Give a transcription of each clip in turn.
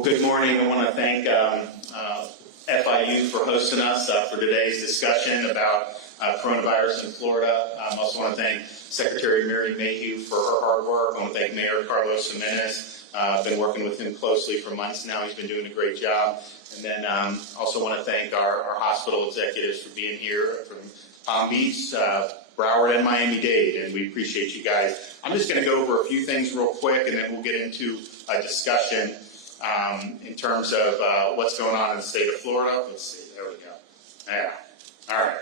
Well, good morning. I want to thank FIU for hosting us for today's discussion about coronavirus in Florida. I also want to thank Secretary Mary Mayhew for her hard work. I want to thank Mayor Carlos Jimenez. I've been working with him closely for months now. He's been doing a great job. And then also want to thank our hospital executives for being here from Palm Beach, Broward, and Miami-Dade, and we appreciate you guys. I'm just going to go over a few things real quick, and then we'll get into a discussion in terms of what's going on in the state of Florida. Let's see, there we go. Yeah. All right.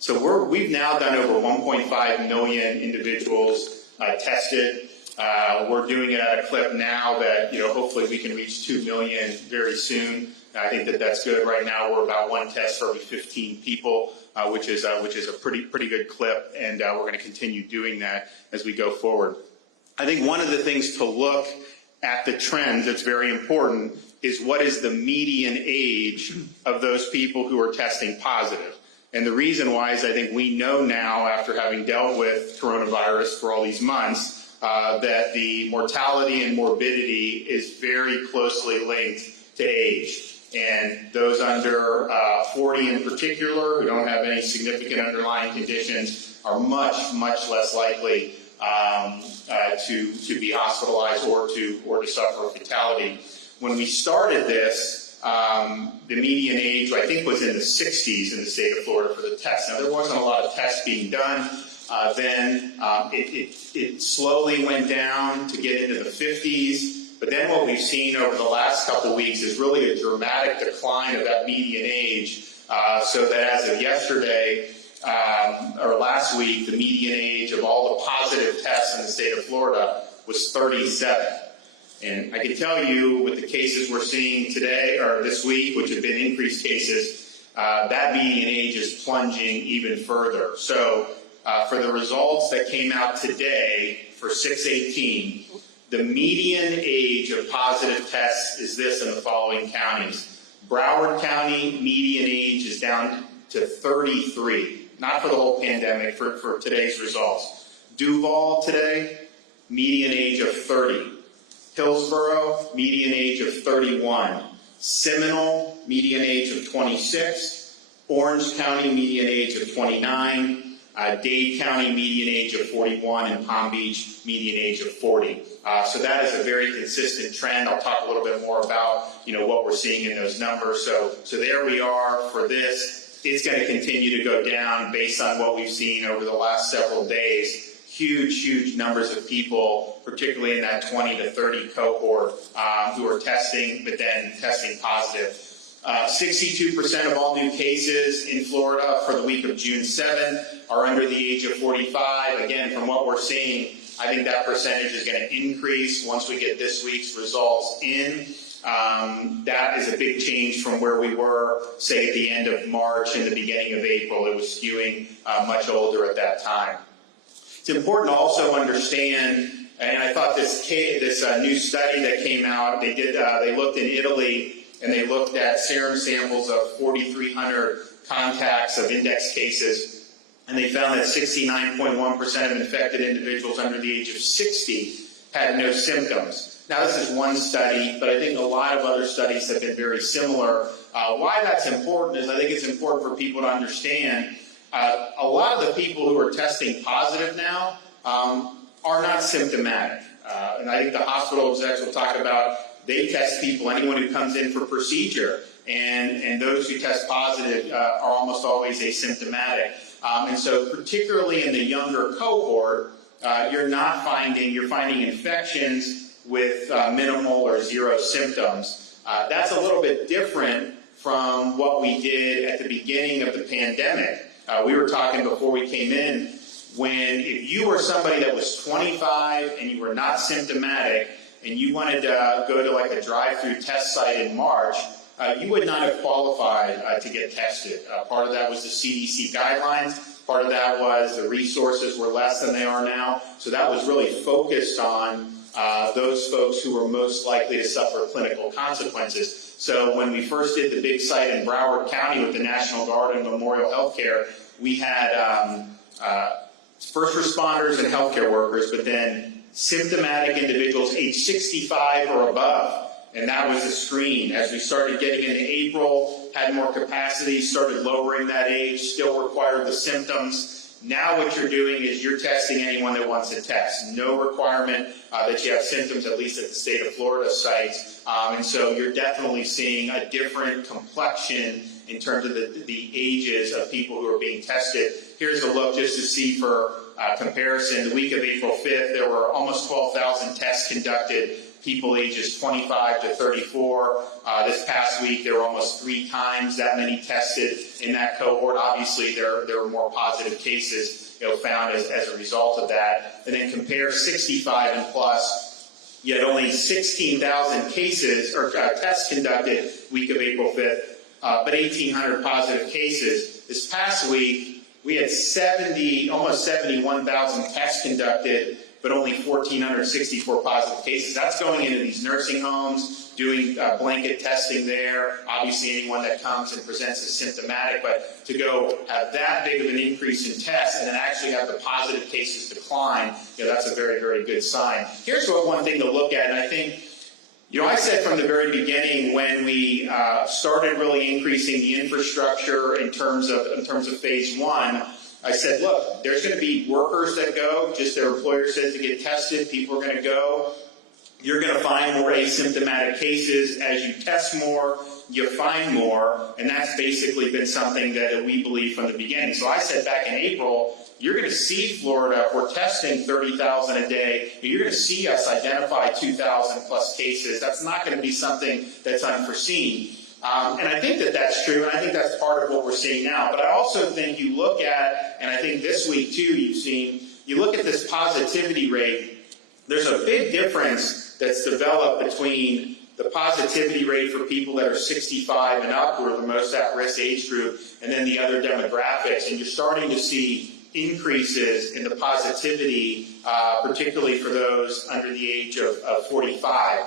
So we've now done over 1.5 million individuals tested. We're doing it at a clip now that, hopefully we can reach 2 million very soon. I think that's good. Right now we're about one test for every 15 people, which is a pretty good clip, and we're going to continue doing that as we go forward. I think one of the things to look at the trends that's very important is what is the median age of those people who are testing positive. And the reason why is I think we know now, after having dealt with coronavirus for all these months, that the mortality and morbidity is very closely linked to age. And those under 40 in particular, who don't have any significant underlying conditions, are much less likely to be hospitalized or to suffer a fatality. When we started this, the median age, I think, was in the 60s in the state of Florida for the test. Now, there wasn't a lot of tests being done. Then it slowly went down to get into the 50s. But then what we've seen over the last couple of weeks is really a dramatic decline of that median age, so that as of yesterday, or last week, the median age of all the positive tests in the state of Florida was 37. And I can tell you, with the cases we're seeing today or this week, which have been increased cases, that median age is plunging even further. So for the results that came out today for 6/18, the median age of positive tests is this in the following counties. Broward County, median age is down to 33, not for the whole pandemic, for today's results. Duval today, median age of 30. Hillsborough, median age of 31. Seminole, median age of 26. Orange County, median age of 29. Dade County, median age of 41, and Palm Beach, median age of 40. So that is a very consistent trend. I'll talk a little bit more about, what we're seeing in those numbers. So there we are for this. It's going to continue to go down based on what we've seen over the last several days. Huge numbers of people, particularly in that 20 to 30 cohort, who are testing, but then testing positive. 62% of all new cases in Florida for the week of June 7th are under the age of 45. Again, from what we're seeing, I think that percentage is going to increase once we get this week's results in. That is a big change from where we were, say, at the end of March and the beginning of April. It was skewing much older at that time. It's important to also understand, and I thought this new study that came out, they looked in Italy, and they looked at serum samples of 4,300 contacts of index cases, and they found that 69.1% of infected individuals under the age of 60 had no symptoms. Now, this is one study, but I think a lot of other studies have been very similar. Why that's important is I think it's important for people to understand a lot of the people who are testing positive now are not symptomatic. And I think the hospital execs will talk about they test people, anyone who comes in for procedure, and those who test positive are almost always asymptomatic. And so particularly in the younger cohort, you're finding infections with minimal or zero symptoms. That's a little bit different from what we did at the beginning of the pandemic. We were talking before we came in, if you were somebody that was 25 and you were not symptomatic, and you wanted to go to like a drive-through test site in March, you would not have qualified to get tested. Part of that was the CDC guidelines. Part of that was the resources were less than they are now. So that was really focused on those folks who were most likely to suffer clinical consequences. So when we first did the big site in Broward County with the National Guard and Memorial Healthcare, we had first responders and healthcare workers, but then symptomatic individuals age 65 or above. and that was a screen. As we started getting into April, had more capacity, started lowering that age, still required the symptoms. Now what you're doing is you're testing anyone that wants to test. No requirement that you have symptoms, at least at the state of Florida sites. And so you're definitely seeing a different complexion in terms of the ages of people who are being tested. Here's a look just to see for comparison. The week of April 5th, there were almost 12,000 tests conducted, people ages 25 to 34. This past week, there were almost 3 times that many tested in that cohort. Obviously, there were more positive cases found as a result of that. And then compare 65 and plus, you had only 16,000 cases or tests conducted week of April 5th, but 1,800 positive cases. This past week, we had almost 71,000 tests conducted, but only 1,464 positive cases. That's going into these nursing homes, doing blanket testing there. Obviously, anyone that comes and presents as symptomatic, but to go have that big of an increase in tests and then actually have the positive cases decline, that's a very, very good sign. Here's one thing to look at, and I think, I said from the very beginning when we started really increasing the infrastructure in terms of phase 1, I said, look, there's going to be workers that go, just their employer says to get tested, people are going to go. You're going to find more asymptomatic cases. As you test more, you find more, and that's basically been something that we believe from the beginning. So I said back in April, you're going to see Florida, if we're testing 30,000 a day, you're going to see us identify 2,000 plus cases. That's not going to be something that's unforeseen. And I think that that's true, and I think that's part of what we're seeing now. But I also think you look at, and I think this week too you look at this positivity rate, there's a big difference that's developed between the positivity rate for people that are 65 and up, who are the most at-risk age group, and then the other demographics. And you're starting to see increases in the positivity, particularly for those under the age of 45.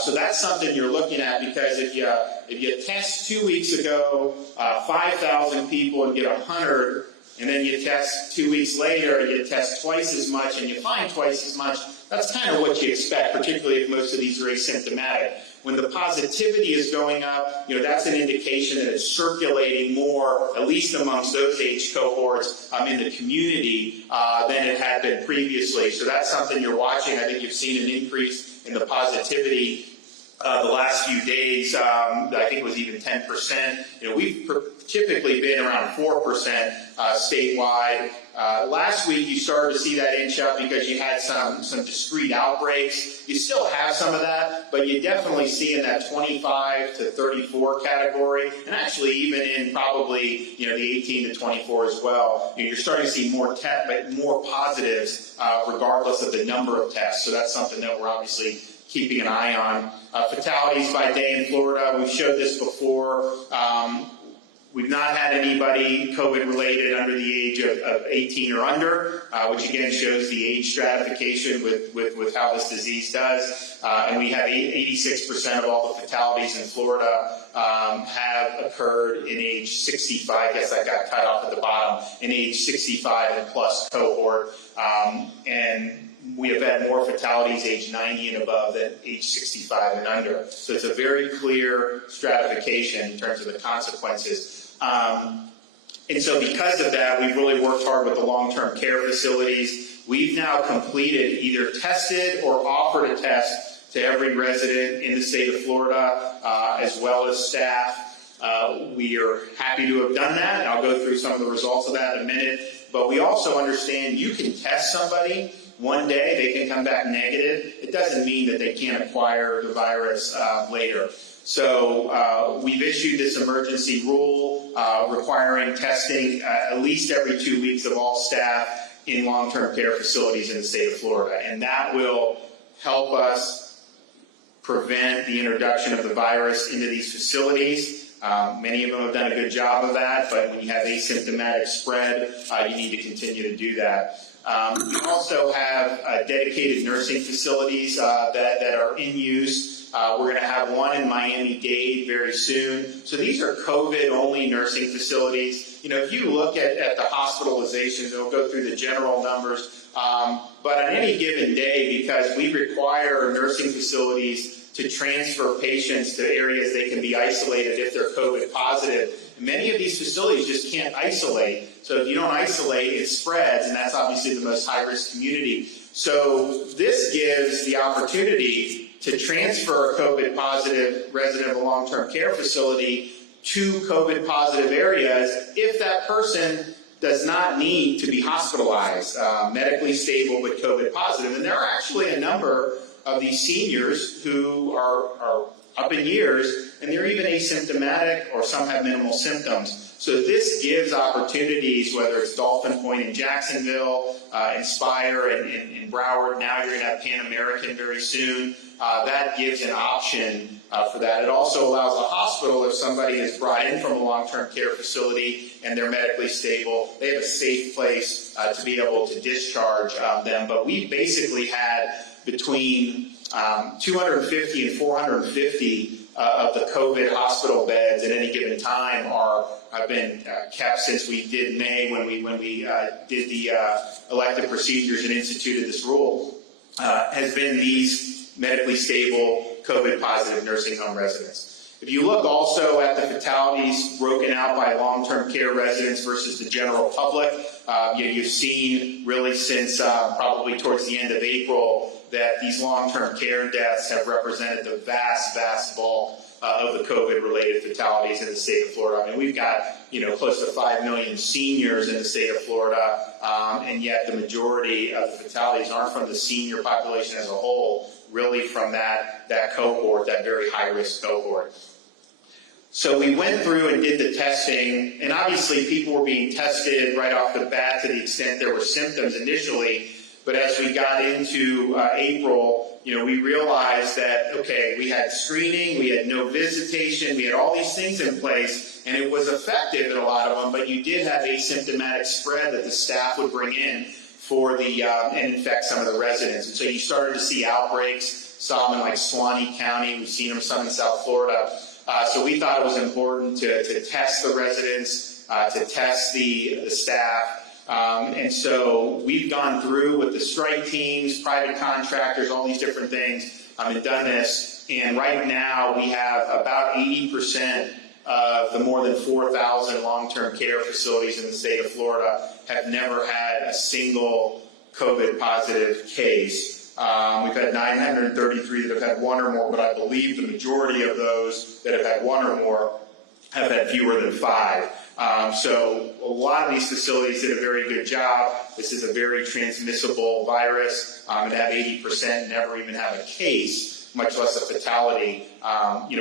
So that's something you're looking at, because if you test 2 weeks ago 5,000 people and get 100, and then you test 2 weeks later and you test twice as much and you find twice as much, that's kind of what you expect, particularly if most of these are asymptomatic. When the positivity is going up, that's an indication that it's circulating more, at least amongst those age cohorts in the community than it had been previously. So that's something you're watching. I think you've seen an increase in the positivity the last few days. I think it was even 10%. We've typically been around 4% statewide. Last week, you started to see that inch up because you had some discrete outbreaks. You still have some of that, but you definitely see in that 25 to 34 category, and actually even in probably the 18 to 24 as well. You're starting to see more positives regardless of the number of tests. So that's something that we're obviously keeping an eye on. Fatalities by day in Florida, we've showed this before. We've not had anybody COVID-related under the age of 18 or under, which again shows the age stratification with how this disease does. And we have 86% of all the fatalities in Florida have occurred in age 65. I guess that got cut off at the bottom, in age 65 and plus cohort. And we have had more fatalities age 90 and above than age 65 and under. So it's a very clear stratification in terms of the consequences. And so because of that, we've really worked hard with the long-term care facilities. We've now completed, either tested or offered a test to every resident in the state of Florida, as well as staff. We are happy to have done that, and I'll go through some of the results of that in a minute. But we also understand you can test somebody one day, they can come back negative. It doesn't mean that they can't acquire the virus later. So we've issued this emergency rule requiring testing at least every 2 weeks of all staff in long-term care facilities in the state of Florida. And that will help us prevent the introduction of the virus into these facilities. Many of them have done a good job of that, but when you have asymptomatic spread, you need to continue to do that. We also have dedicated nursing facilities that are in use. We're going to have one in Miami-Dade very soon. So these are COVID-only nursing facilities. If you look at the hospitalizations, it'll go through the general numbers. But on any given day, because we require nursing facilities to transfer patients to areas they can be isolated if they're COVID positive. Many of these facilities just can't isolate. So if you don't isolate, it spreads, and that's obviously the most high-risk community. So this gives the opportunity to transfer a COVID positive resident of a long-term care facility to COVID positive areas if that person does not need to be hospitalized, medically stable but COVID positive. And there are actually a number of these seniors who are up in years, and they're even asymptomatic, or some have minimal symptoms. So this gives opportunities, whether it's Dolphin Point in Jacksonville, Inspire in Broward, now you're going to have Pan American very soon. That gives an option for that. It also allows the hospital, if somebody is brought in from a long-term care facility and they're medically stable, they have a safe place to be able to discharge them. But we basically had between 250 and 450 of the COVID hospital beds at any given time have been kept since we did May when we did the elective procedures and instituted this rule, has been these medically stable COVID positive nursing home residents. If you look also at the fatalities broken out by long-term care residents versus the general public, you've seen really since probably towards the end of April that these long-term care deaths have represented the vast bulk of the COVID-related fatalities in the state of Florida. I mean, we've got close to 5 million seniors in the state of Florida, and yet the majority of the fatalities aren't from the senior population as a whole, really from that cohort, that very high-risk cohort. So we went through and did the testing, and obviously people were being tested right off the bat to the extent there were symptoms initially. But as we got into April, we realized that, okay, we had screening, we had no visitation, we had all these things in place, and it was effective in a lot of them, but you did have asymptomatic spread that the staff would bring in for the and infect some of the residents. And so you started to see outbreaks, some in like Suwannee County, we've seen them some in South Florida. So we thought it was important to test the residents, to test the staff. And so we've gone through with the strike teams, private contractors, all these different things, and done this. And right now we have about 80% of the more than 4,000 long-term care facilities in the state of Florida have never had a single COVID positive case. We've had 933 that have had one or more, but I believe the majority of those that have had one or more have had fewer than 5. So a lot of these facilities did a very good job. This is a very transmissible virus, and to have 80% never even have a case, much less a fatality,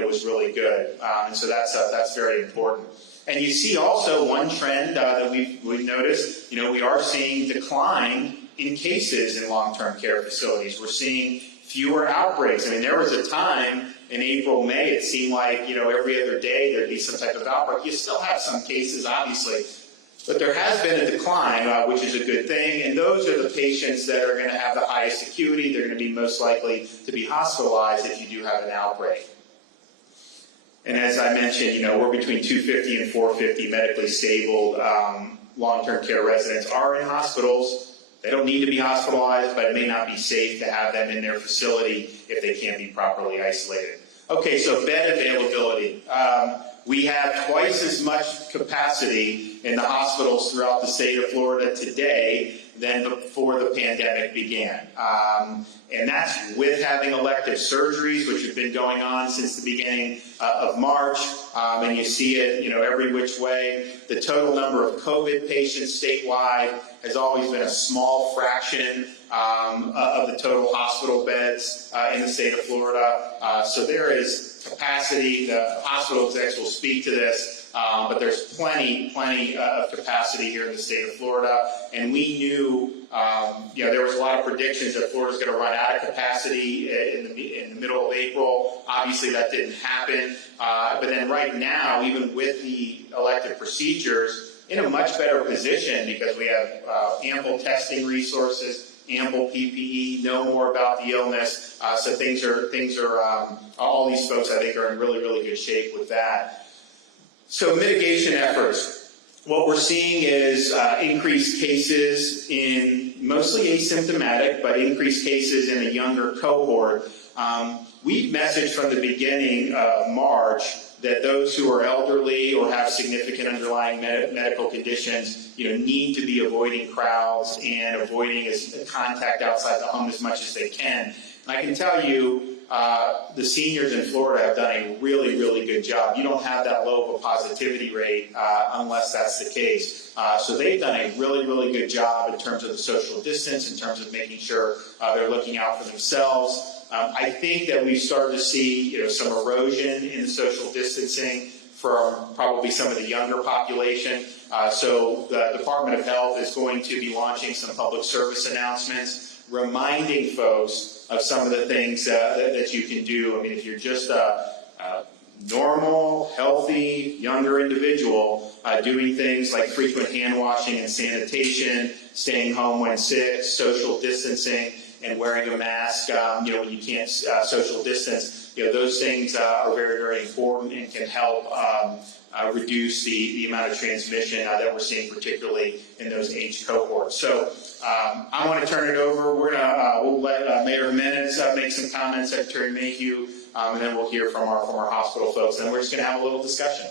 was really good. And so that's very important. And you see also one trend that we've noticed. We are seeing decline in cases in long-term care facilities. We're seeing fewer outbreaks. I mean, there was a time in April, May, it seemed like, every other day there'd be some type of outbreak. You still have some cases, obviously, but there has been a decline, which is a good thing. And those are the patients that are going to have the highest acuity. They're going to be most likely to be hospitalized if you do have an outbreak. And as I mentioned, we're between 250 and 450 medically stable long-term care residents are in hospitals. They don't need to be hospitalized, but it may not be safe to have them in their facility if they can't be properly isolated. Okay, so bed availability. We have twice as much capacity in the hospitals throughout the state of Florida today than before the pandemic began. And that's with having elective surgeries, which have been going on since the beginning of March. And you see it, every which way. The total number of COVID patients statewide has always been a small fraction of the total hospital beds in the state of Florida. So there is capacity. The hospital execs will speak to this, but there's plenty of capacity here in the state of Florida. And we knew, there was a lot of predictions that Florida's going to run out of capacity in the middle of April. Obviously, that didn't happen. But then right now, even with the elective procedures, in a much better position because we have ample testing resources, ample PPE, know more about the illness. So things are all these folks I think are in really good shape with that. So mitigation efforts. What we're seeing is increased cases in mostly asymptomatic, but increased cases in a younger cohort. We've messaged from the beginning of March that those who are elderly or have significant underlying medical conditions, need to be avoiding crowds and avoiding contact outside the home as much as they can. And I can tell you, the seniors in Florida have done a really, really good job. You don't have that low of a positivity rate unless that's the case. So they've done a really, really good job in terms of the social distance, in terms of making sure they're looking out for themselves. I think that we've started to see, some erosion in the social distancing from probably some of the younger population. So the Department of Health is going to be launching some public service announcements, reminding folks of some of the things that you can do. I mean, if you're just a normal, healthy, younger individual, doing things like frequent hand washing and sanitation, staying home when sick, social distancing, and wearing a mask, when you can't social distance, those things are very, very important and can help reduce the amount of transmission that we're seeing, particularly in those age cohorts. So I want to turn it over. We'll let Mayor Jimenez make some comments, Secretary Mayhew, and then we'll hear from our hospital folks, and we're just going to have a little discussion.